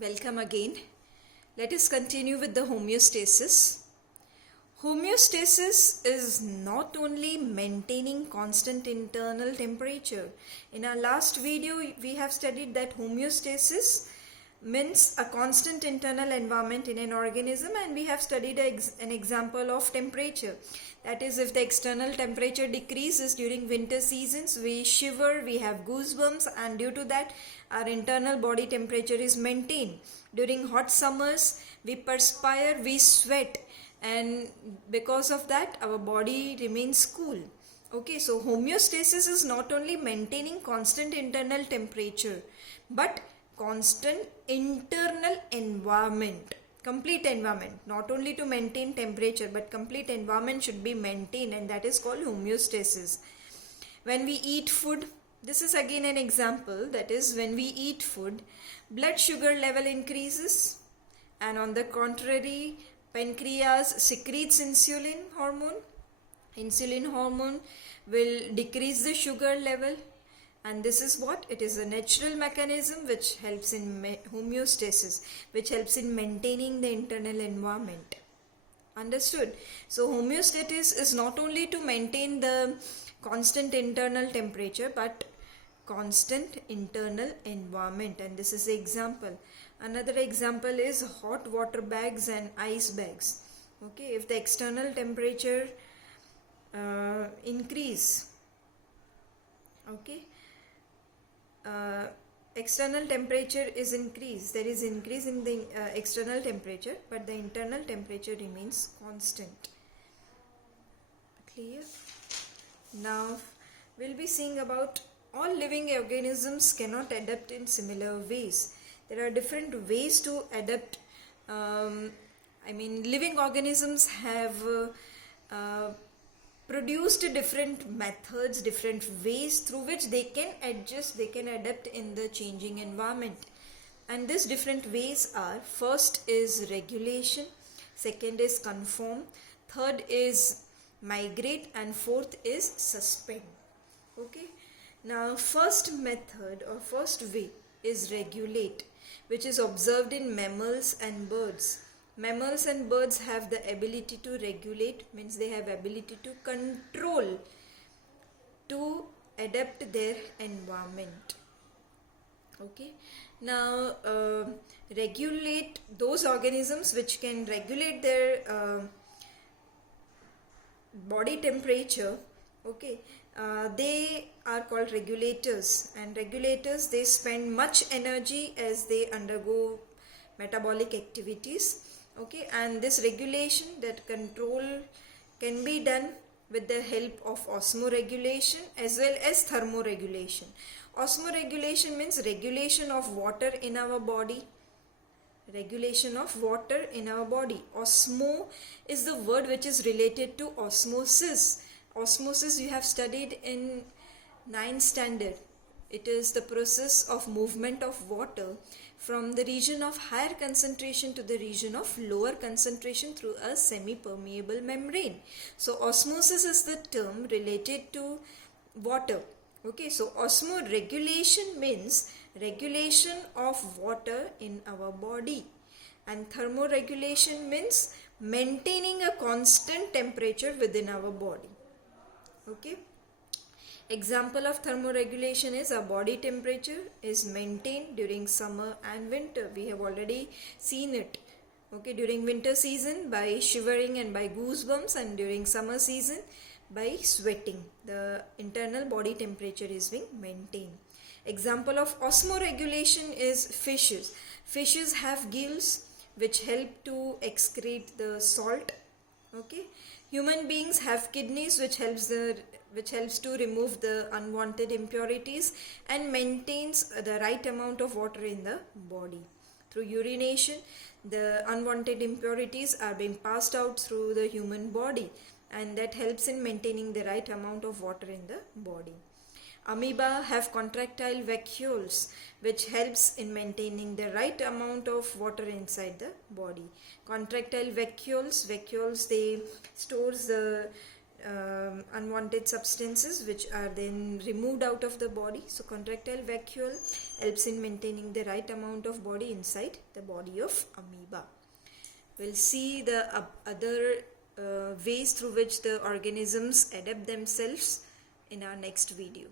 Welcome again. Let us continue with the homeostasis. Homeostasis is not only maintaining constant internal temperature. In our last video, we have studied that homeostasis means a constant internal environment in an organism, and we have studied an example of temperature. That is, if the external temperature decreases during winter seasons, we shiver, we have goosebumps, and due to that our internal body temperature is maintained. During hot summers, we perspire, we sweat, and because of that our body remains cool. Okay, so homeostasis is not only maintaining constant internal temperature but constant internal environment, complete environment. Not only to maintain temperature but complete environment should be maintained, and that is called homeostasis. When we eat food, this is again an example, that is, when we eat food, blood sugar level increases, and on the contrary, pancreas secretes insulin hormone. Insulin hormone will decrease the sugar level, and this is what? It is a natural mechanism which helps in homeostasis, which helps in maintaining the internal environment. Understood? So homeostasis is not only to maintain the constant internal temperature but constant internal environment, and this is the example. Another example is hot water bags and ice bags. Okay, if the external temperature increase, okay, external temperature is increased, there is increase in the external temperature, but the internal temperature remains constant. Clear? Now we'll be seeing about all living organisms cannot adapt in similar ways. There are different ways to adapt. Living organisms have produced different methods, different ways through which they can adjust, they can adapt in the changing environment. And these different ways are: first is regulation, second is conform, third is migrate, and fourth is suspend. Okay. Now first method or first way is regulate, which is observed in mammals and birds. Mammals and birds have the ability to regulate, means they have ability to control, to adapt their environment. Okay. Now regulate, those organisms which can regulate their body temperature, okay, they are called regulators, and regulators, they spend much energy as they undergo metabolic activities. Okay, and this regulation, that control, can be done with the help of osmoregulation as well as thermoregulation. Osmoregulation means regulation of water in our body. Regulation of water in our body. Osmo is the word which is related to osmosis. Osmosis you have studied in 9th standard. It is the process of movement of water from the region of higher concentration to the region of lower concentration through a semi-permeable membrane. So osmosis is the term related to water. Okay, so osmoregulation means regulation of water in our body, and thermoregulation means maintaining a constant temperature within our body. Okay. Example of thermoregulation is our body temperature is maintained during summer and winter. We have already seen it. Okay, during winter season by shivering and by goosebumps, and during summer season by sweating. The internal body temperature is being maintained. Example of osmoregulation is fishes. Fishes have gills which help to excrete the salt. Okay. Human beings have kidneys which helps to remove the unwanted impurities and maintains the right amount of water in the body. Through urination, the unwanted impurities are being passed out through the human body, and that helps in maintaining the right amount of water in the body. Amoeba have contractile vacuoles which helps in maintaining the right amount of water inside the body. Contractile vacuoles, they stores the unwanted substances which are then removed out of the body. So contractile vacuole helps in maintaining the right amount of body inside the body of amoeba. We'll see the other ways through which the organisms adapt themselves in our next video.